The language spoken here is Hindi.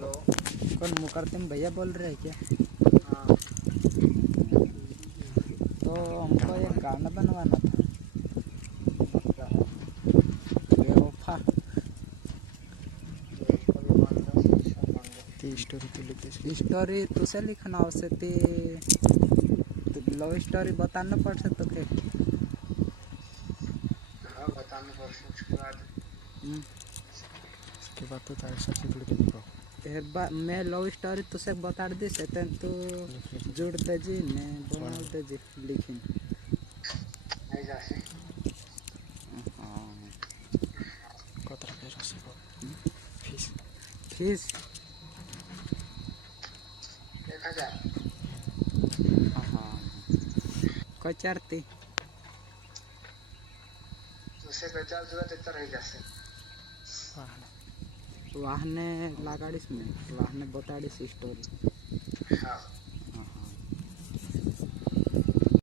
हेलो। कौन मुकरदम भैया बोल रहे हैं क्या? हाँ। तो हमको एक गाना बनवाना था। क्या है? बेवफा कभी मान लो, सब मान लो। ती स्टोरी तू लिखी स्टोरी तुसे लिखना उसे ती लव स्टोरी बताना पड़ता तो के हाँ, बताने पड़શે उसके बाद। उसके बाद तो तारे सबसे जुड़ के लिखो। एक बार मैं लव स्टोरी तुसे बता दी से तन तू जुड़ दे जी ने बना दे जी लिखी। नहीं जासे। हाँ कतरा पैसा से फीस फीस 1000। हाँ कोई चारती उसे 50 जरूरत इतना नहीं जासे। वाहने लगाड़ीस में वाहने बताड़ीस स्टोरी। हाँ।